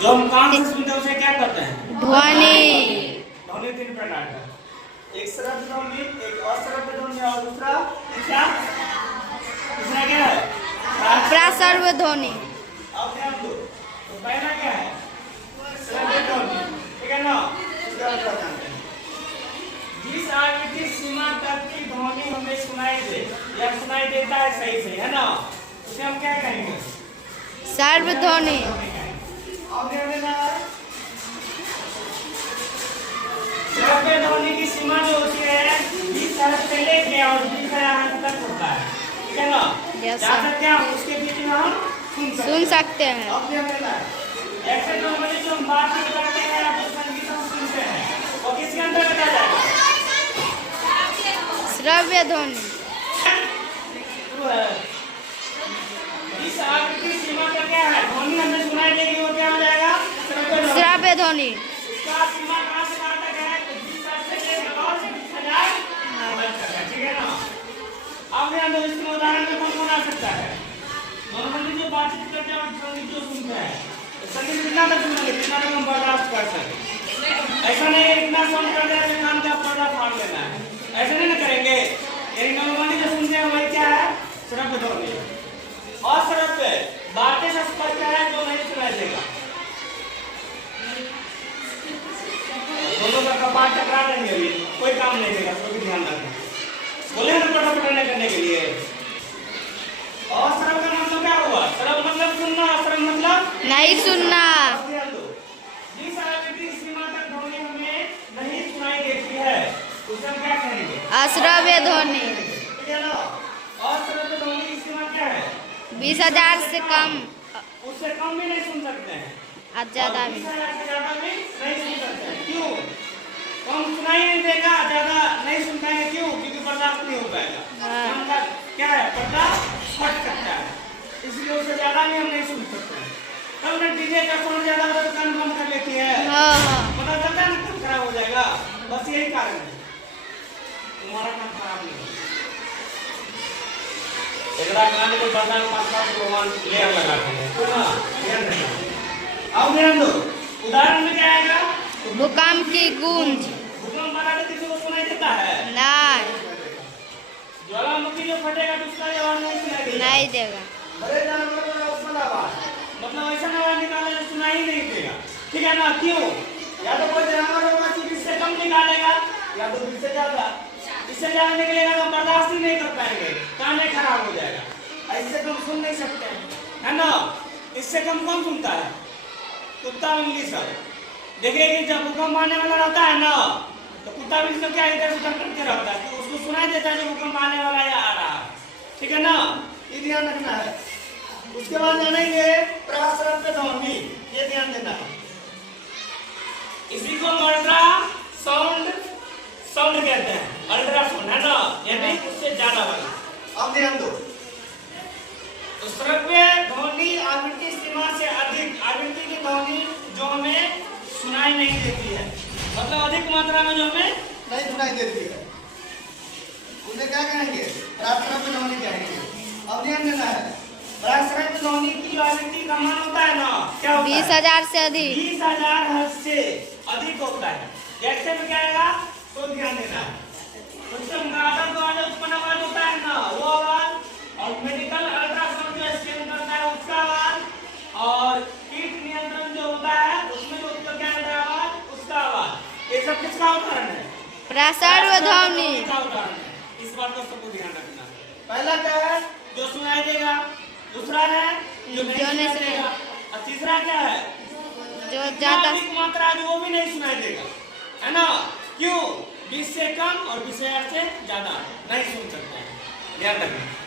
जो हम कान से सुनते हैं उसे क्या कहते हैं? ध्वनि। ध्वनि तीन प्रकार का, एक श्रव्य ध्वनि, एक अश्रव्य ध्वनि और दूसरा क्या? दूसरा क्या है? प्रासर्व ध्वनि। अब ध्यान दो, तो पहला क्या है? श्रव्य ध्वनि, ठीक है ना? इसका मतलब जानते हैं, जिस आवृत्ति सीमा तक की ध्वनि हमें सुनाई दे या सुनाई देता है सही से, है ना, उसे हम क्या कहेंगे? सर्व ध्वनि। अब ध्यान देना, श्रव्य ध्वनि की सीमा जो होती है 20 हर्ट्ज से लेके और 20,000 हर्ट्ज तक होता है, ठीक है ना? जहाँ तक क्या उसके बीच में हम सुन सकते हैं। अब ध्यान देना, ऐसे नॉर्मली जो हम बातचीत करते हैं या जो संगीत हम सुनते हैं वो किसके अंतर्गत आ जाएगा? श्रव्य ध्वनि। इस आवृत्ति सीमा का क्या है? ध्वनि हमें सुनाई देगी, वो क्या हो जाएगा? श्रव्य ध्वनि। इसका सीमा कहाँ से कहाँ तक है? 20 हर्ट्ज से लेकर और 20,000 हर्ट्ज तक है, ठीक है ना? अब ध्यान दो, इसमें उदाहरण में कौन आ सकता है? नॉर्मली जो बातचीत करते हैं और संगीत जो सुनते हैं, संगीत कितना तक सुनेंगे जितना तक हम बर्दाश्त कर सकें। ऐसा नहीं है इतना साउंड कर दिया कि कान का पर्दा फाड़ लेना है, ऐसा नहीं ना करेंगे। लेकिन नॉर्मली जो सुनते हैं वही क्या है? श्रव्य ध्वनि। अश्रव्य बातें से स्पष्ट है जो नहीं सुनाई देगा, दोनों का कपाट टकरा देंगे, कोई काम नहीं देगा, कोई ध्यान रखना, बोले ना पटापट नहीं करने के लिए। अश्रव्य का मतलब क्या हुआ? श्रव्य मतलब सुनना, अश्रव्य मतलब नहीं सुनना। जिस आवृत्ति सीमा तक ध्वनि हमें नहीं सुनाई देती है उसे हम क्या कहेंगे? अश्रव्य ध्वनि। ठीक है ना? अश्रव्य ध्वनि की सीमा क्या है? 20,000 से कम, उससे कम भी नहीं सुन सकते हैं और ज्यादा भी। 20,000 से ज्यादा भी नहीं सुन सकते हैं। क्यों? कम सुनाई नहीं देगा, ज्यादा नहीं सुन पाएंगे, क्यों? क्योंकि बर्दाश्त नहीं हो पाएगा। उनका क्या है? पर्दा फट सकता है, इसलिए उससे ज्यादा भी हम नहीं सुन सकते हैं। तब ना डीजे का साउंड ज्यादा होता है तो कान बंद कर लेती है, पता चलता है ना कान खराब हो जाएगा, बस यही कारण है। तुम्हारा कान खराब नहीं हो, कान को बंदा भगवान ले लगाते हैं, तो ना ध्यान रखना। अब ध्यान दो, उदाहरण में क्या आएगा? भूकंप की गूंज। भूकंप वाला तो किसी को सुनाई देता है? नहीं, ज्वालामुखी जो फटेगा तो उसका आवाज नहीं सुनाई देगा, नहीं देगा। बड़े जानवर का उसका आवाज, मतलब ऐसा आवाज निकालने जो सुनाई नहीं देगा, ठीक है ना? क्यों? या तो कोई जानवर होगा जो इससे कम निकालेगा या तो इससे ज्यादा, इससे ज्यादा निकलेगा तो बर्दाश्त ही नहीं कर पाएंगे, कान खराब हो जाएगा। इससे कम सुन नहीं सकते हैं, है ना? इससे कम कौन सुनता है? कुत्ता बिल्ली सब। देखिए कि जब भूकंप आने वाला रहता है ना तो कुत्ता बिल्ली सब क्या इधर उधर करते रहता है, तो उसको सुनाई देता है कि भूकंप आने वाला है, आ रहा है, ठीक है ना? ये ध्यान रखना है। उसके बाद जानेंगे प्रासर्व्य ध्वनि, ये ध्यान देना है। इसी को अल्ट्रा साउंड कहते हैं, अल्ट्रासाउंड, है ना? यानी उससे ज्यादा वाला। अब ध्यान दो, तो श्रव्य ध्वनि आवृत्ति सीमा से अधिक आवृत्ति की ध्वनि जो हमें सुनाई नहीं देती है, मतलब अधिक मात्रा में जो हमें नहीं सुनाई देती है, उसे क्या कहेंगे? प्रासर्व्य ध्वनि कहेंगे। अब ध्यान देना है, प्रासर्व्य ध्वनि की जो आवृत्ति का मान होता है ना, क्या होता है? 20,000 से अधिक। 20,000 हर्ट्ज से अधिक होता है। जैसे में क्या आएगा तो ध्यान देना है, उससे गार्डन द्वारा उत्पन्न आवाज होता है ना, वो आवाज, और मेडिकल अल्ट्रासाउंड जो स्कैन करता है उसका आवाज, और कीट नियंत्रण जो होता है उसमें जो क्या होता है आवाज, उसका आवाज, ये सब किसका उदाहरण है? प्रासर्व्य ध्वनि का उदाहरण है। इस बात का सबको ध्यान रखना। पहला क्या है? जो सुनाई देगा, दूसरा है जो नहीं सुनाई देगा, और तीसरा क्या है? जो ज्यादा मात्रा जो वो भी नहीं सुनाई देगा, है ना? क्यों? 20 से कम और 20,000 से ज्यादा नहीं सुन सकते हैं, ध्यान रखना।